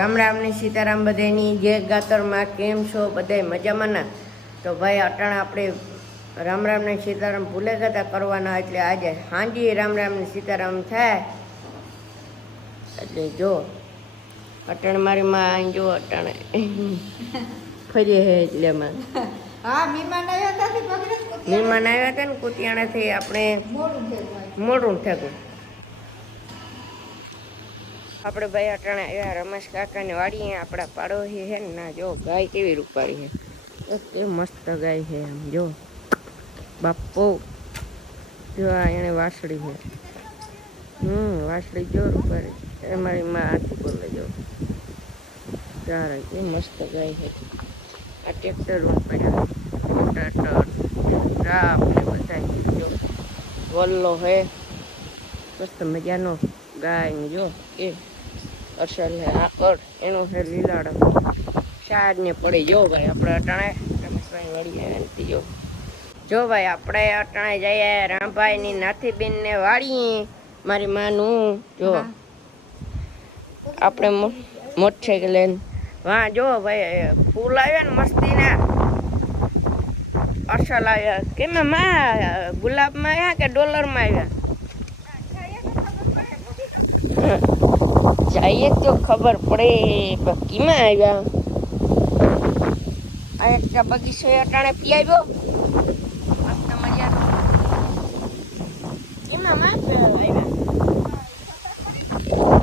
રામ રામ ને સીતારામ બધાની જય ગાતરમાં કેમ છો બધા મજામાં ના? તો ભાઈ અટાણે આપણે રામ રામ ને સીતારામ ભૂલે ગયા કરવાના, એટલે આજે હાંજી રામ રામ ને સીતારામ થાય. એટલે જો અટાણે મારી માં અહીં જો અટાણે ફરી હે એટલે માં મહેમાન આવ્યા હતા ને કુતિયાણાથી આપણે મોડું થયું. આપણે ભાઈ અટાણે આવ્યા રમેશ કાકાને વાડીએ. આપણા પાડોશી છે ને ના જો ગાય કેવી રૂપાળી છે, તે મસ્ત ગાય છે. આમ જો બાપો જો આ એને વાસળી છે. વાસળી જો રૂપાળી. એ મારી માં આથી બોલે જો ચાર કે મસ્ત ગાય છે. આ ટ્રેક્ટર પડ્યા રાપ ને બધા જો વલ્લો હે મસ્ત મજાનો ગાય ને જો એ અસલ હે આકડ એનો હે લીલાડો શાદ ને પડી. જો ભાઈ આપણે અટાણે રમેશભાઈ વાડીએ જો જો ભાઈ આપણે અટાણે જઈએ રામભાઈ ની નાથીબેન ને વાડીએ. મારી માનું જો આપણે મોટરસાઇકલ લઈને વાહ જો ભાઈ ફૂલ આવ્યા ને મસ્તી ના અસલ આવ્યા. કેમ માં ગુલાબમાં આવ્યા કે ડોલરમાં આવ્યા? જઈએ તો ખબર પડે કીમાં આવ્યા. આ એક બગીચો અટાણે પીઆવ્યો મસ્ત મજાનો. કેમાં માં આવ્યા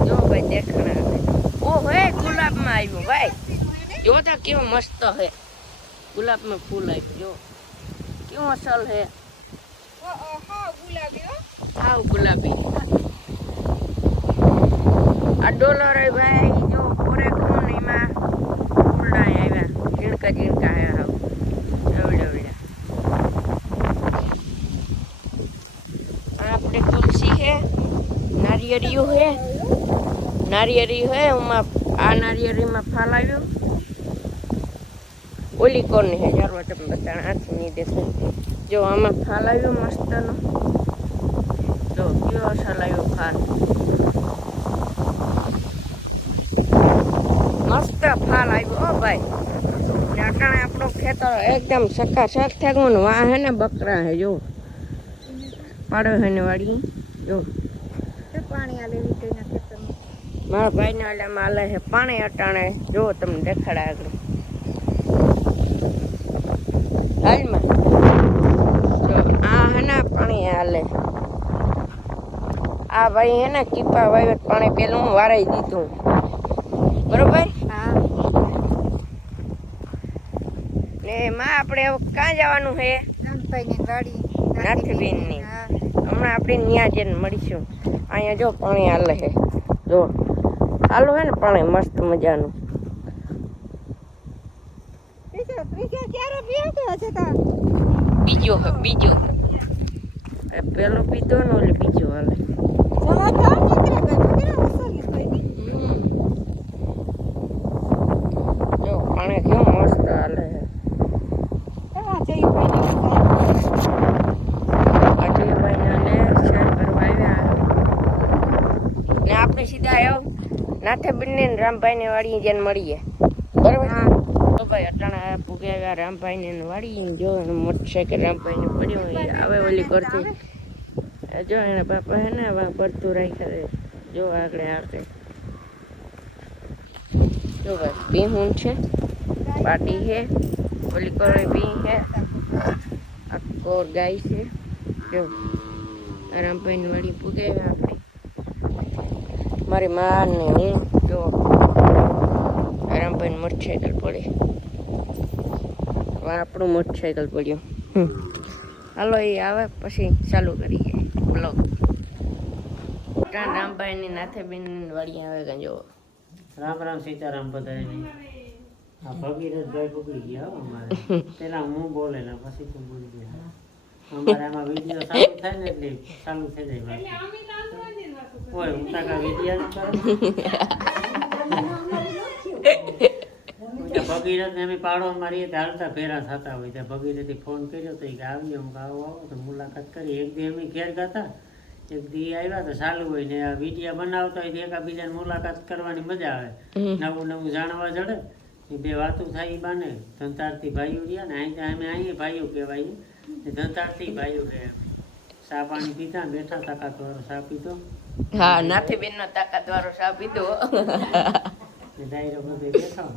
જો ભાઈ દેખાણા. ઓ હે ગુલાબમાં આવ્યો ભાઈ. જોતા કેવો મસ્ત હે ગુલાબમાં ફૂલ આવ્યું. જો કેવું અસલ હે. હાવ ગુલાબી. આ ડોલર ભાઈ જો કોરે કોણ એમાં ફૂલડા આવ્યા ઝીણકા ઝીણકા હે હાવ એવડા એવડા. આપણે તુલસી હે, નારિયેળિયું હે, નારિયેળી હે. આ નારિયેળીમાં ફાલ આવ્યો. ઓલી કોની હે જારવા તમે બતાણ હાથ નહીં દેખાય. જો આમાં ફાલ આવ્યો મસ્તનો. જો કેવો અસલ આવ્યો ફાલ. મસ્ત ફાલ આવ્યો હો ભાઈ. ને અટાણે આપણો ખેતર એકદમ સકાસક થયું ને. વાહ હે ને બકરા હે જો પાડો હે ને વાળી જો પાણી આલે મારા ભાઈ ને આલે આલે છે પાણી અટાણે. જો તમને દેખાડા આગળ હાલમાં જો આ હે ને પાણી હાલે. આ ભાઈ હે ને કીપા વાવ્યો પાણી પેલું હું વારાઈ દીધું બરોબર. ને માં આપણે ક્યાં જવાનું છે? નાથીબેન ની. હમણાં આપણે ન્યા જઈને મળીશું. અહીંયા જો પાણી હાલે છે જો હાલો હે ને પાણી મસ્ત મજાનું. બીજો હે બીજો પેલો પીધો ને ઓલે બીજો હાલે. જો પાણી કેવું મસ્ત હાલે છે. આપણે સીધા આવ્યો નાથેબેન ને રામભાઈ ને વાડી જઈને મળીએ બરાબર. તો ભાઈ અટાણા પૂગે આવ્યા રામભાઈ ને વાડી. જો મોટરસાઇકલ રામભાઈ ને પડ્યો આવે ઓલી કરતી. જો એના બાપા હે ને પડતું રાખ્યા. જો આગળ આગળ જો ભાઈ ભીહું છે, પાટી છે, ઓલી કરે ભી છે, આખો ગાય છે. જો રામભાઈ ની વાડી પૂગે આવ્યા આપણે. મારી માં ને હું જો રામભાઈ મોટરસાઇકલ પડે. આપણું મોટરસાઇકલ પડ્યું. હાલો એ આવે પછી ચાલુ કરીએ બ્લોગ. રામભાઈ ની નાથેબેન વાડી આવે કે જો રામ રામ સીતારામ બધાને. આ ભગીરથભાઈ પકડી ગયા અમારે. પેલા હું બોલે ને પછી તું બોલી ગયા. અમારે આમાં વિડીયો ચાલુ થાય ને એટલે ચાલુ થઈ જાય. કોઈ ઉતાકા વિડીયો ભગીરથ ને અમે પાડો મારીએ તો હાલતા ભેરા થતા હોય. ત્યાં ભગીરથે ફોન કર્યો તો કે આવીએ. હું આવો આવો તો મુલાકાત કરી. એક દી અમે ઘેર ગાતા એક દી આવ્યા તો ચાલુ હોય ને આ વિડીયા બનાવતા હોય તો એકાબીજાની મુલાકાત કરવાની મજા આવે. નવું નવું જાણવા જડે. એ બે વાતું થાય ઈ બાને ધંધારતી ભાઈઓ રહ્યા ને અમે અહીંયા ભાઈઓ કહેવાય. ધંધારતી ભાઈઓ રહે. ચા પાણી પીતા બેઠા તાકાત વાળો ચા પીતો. હા નાથી બેન નો તાકાત વાળો ચા પીધો. ડાયરો બધે બેઠા.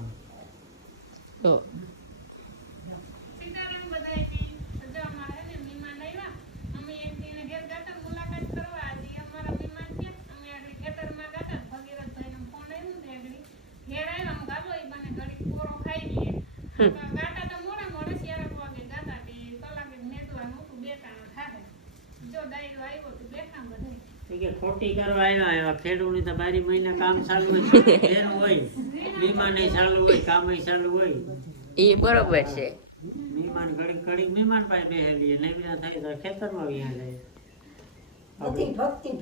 તો ખોટી કરવા આવ્યા ખેડૂતની તો 12 મહિના કામ ચાલુ હોય ઘેર હોય મહેમાન ચાલુ હોય કામ ચાલુ હોય એ બરોબર છે. મહેમાન ઘડી ઘડી મહેમાન પાસે બેહેલી નવીરા થાય તો ખેતરમાં વ્યા જાય. બધી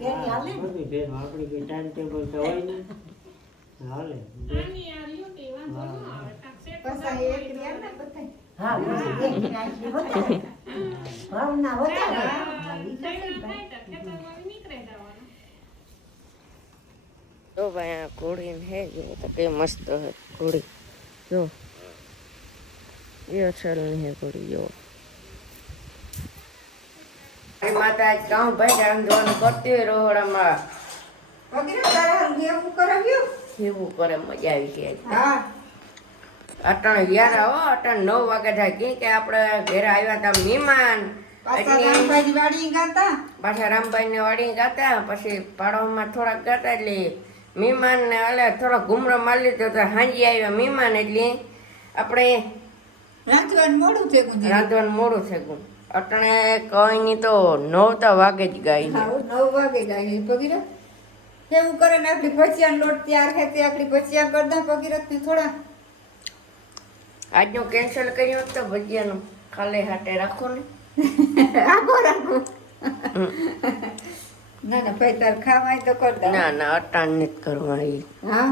ભેર આપણી કોઈ ટાઈમ ટેબલ તો હોય ને હાલે. તો ભાઈ આ ઘોડી હે જો તો કે મસ્ત હે ઘોડી જો એ અસલ ની હે ઘોડી જો માતા આજ કામ ભાઈ રાંધવાનું કરતી હોય રોહડામાં એવું કરે મજા આવી છે. અટાણે યાર હો અટાણે 9 વાગે થાય કે આપણે ઘરે આવ્યા હતા મહેમાન પાછા રામભાઈ ને વાડી ગાતા પછી પાડોમાં થોડાક ગાતા એટલે મહેમાન ને એટલે થોડો ઘુમરો મારી લીધો તો હાંજી આવ્યા મહેમાન એટલે આપણે રાંધવાનું મોડું થઈ ગયું. અટાણે કઈ ની તો 9 વાગે જ ગાય 9 વાગે ગાય પગીરથ કેવું કરે ને આપણી ભજીયા લોટ તૈયાર છે તે આપણી ભજીયા કરતા પગીરથ ને થોડા આજનું કેન્સલ કર્યું તો ભજીયાનું ખાલી હાટે રાખો ને. રાખો ના ભાઈ તાર ખાવાય તો કરતા ના ના અટાણ નથી કરવાની. હા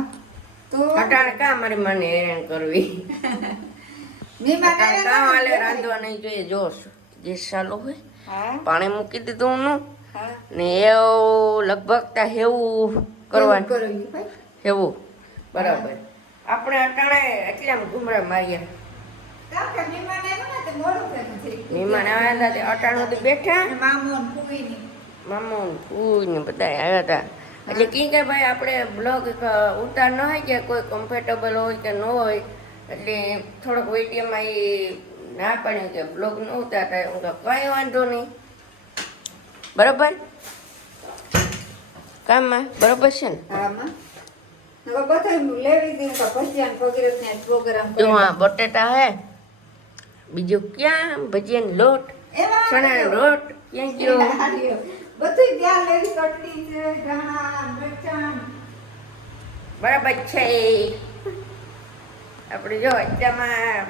તો અટાણે કા મારી મને હેરાન કરવી. મહેમાન કા હાલે રાંધવા નહીં જોઈએ જોશ જે ચાલુ હોય હા પાણી મૂકી દીધું નું હા ને એવું લગભગ તા હેવું કરવાનું કરવું ભાઈ હેવું બરાબર. આપણે અટાણે એટલે આમ ઘુમરા માર્યા. કાકે મહેમાન આવ્યા ને તે મોડું થયું છે મહેમાન આવ્યા હતા તે અટાણ સુધી બેઠા મામો ને ફૂઈ ને મામો ફૂઈ ને બધા આવ્યા હતા. એટલે કી કે ભાઈ આપણે બ્લોગ ઉતાર ન હોય કે કોઈ કમ્ફર્ટેબલ હોય કે ન હોય એટલે થોડોક વિડીયોમાં એ ના પાડ્યું કે બ્લોગ ન ઉતારતા. હું તો કંઈ વાંધો નહીં બરાબર કામમાં બરાબર છે ને. હામાં હવે બધા લેવી હતી કે ભજીયા પગીરથ ને પ્રોગ્રામ જો આ બટેટા હે બીજું ક્યાં ભજીયાનો લોટ ચણાનો લોટ ક્યાં ગયો બધું ત્યાં લેવી ચટણી છે ધાણા મરચાં બરાબર છે. આપણે જો અત્યારમાં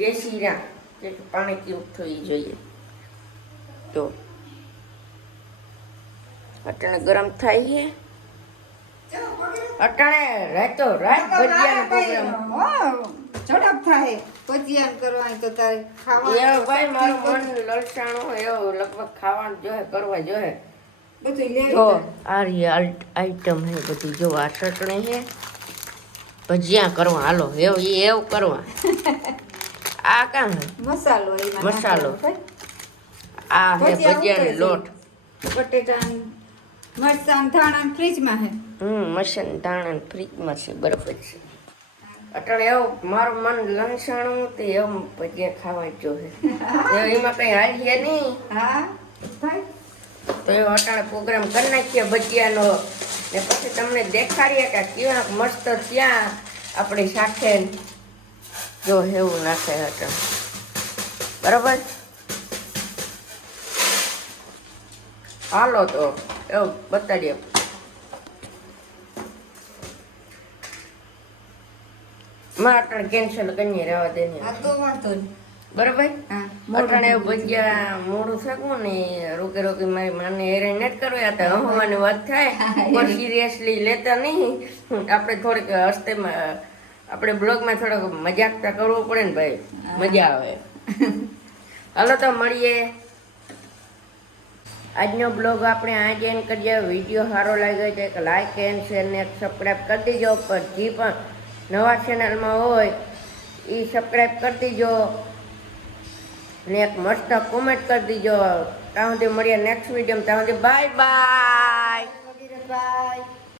જે શીરા જે પાણી કેવું થવી જોઈએ તો અટાણે ગરમ થાય છે અટાણે રાતો રાત ભજીયાનો પ્રોગ્રામ ઝડપ થાય ભજીયા કરવાની તો તારે ખાવા એવો ભાઈ મારું મન લલચાણું એવું લગભગ ખાવાનું જોહે કરવા જોહે. બધું જો લેવી આ આઈટમ હે બધી જો આ ચટણી હે ભજીયા કરવા હાલો એવું એવું કરવા. આ કાં હે મસાલો એમાં મસાલો. નાખવાનો, આ હે ભજીયાનો લોટ બટેટા મરચાં ધાણા ફ્રીજમાં હે મસન ધાણા ફ્રીજમાં છે બરાબર છે. અટાણે એવું મારું મન લણસાણું તે એવું ભજીયા ખાવા જોહે. એમાં કઈ હાલીએ નહીં હા ભાઈ તો એવો અટાણે પ્રોગ્રામ કરી નાખીએ ભજીયાનો ને પછી તમને દેખાડીએ કે કેવા મસ્ત ત્યાં આપણે સાથે જો એવું નાખે અટાણે બરાબર. હાલો તો એવું બતાડીએ. માં અટાણે કેન્સલ કરીએ રહેવા દે આ તો વાંધો નહીં બરાબર. હા અટાણે એવું ભજીયા મોડું શકું ને રોકે રોકે મારી માને હેરાન નથી કરવા. આ તો હવાની વાત થાય પણ સિરિયસલી લેતા નહીં. આપણે થોડીક હસ્તેમાં આપણે બ્લોગમાં થોડોક મજાકતા કરવો પડે ને ભાઈ મજા આવે. હાલો તો મળીએ આજનો બ્લોગ આપણે આજ એન્ડ કરીએ. વિડીયો સારો લાગ્યો તો એક લાઇક એન્ડ શેર ને એક સબસ્ક્રાઈબ કરી દેજો. પર જે પણ નવા ચેનલમાં હોય એ સબસ્ક્રાઈબ કરી દેજો ને એક મસ્ત કોમેન્ટ કરી દેજો. ત્યાં સુધી મળીએ નેક્સ્ટ વિડીયોમાં. ત્યાં સુધી બાય બાય. બાય.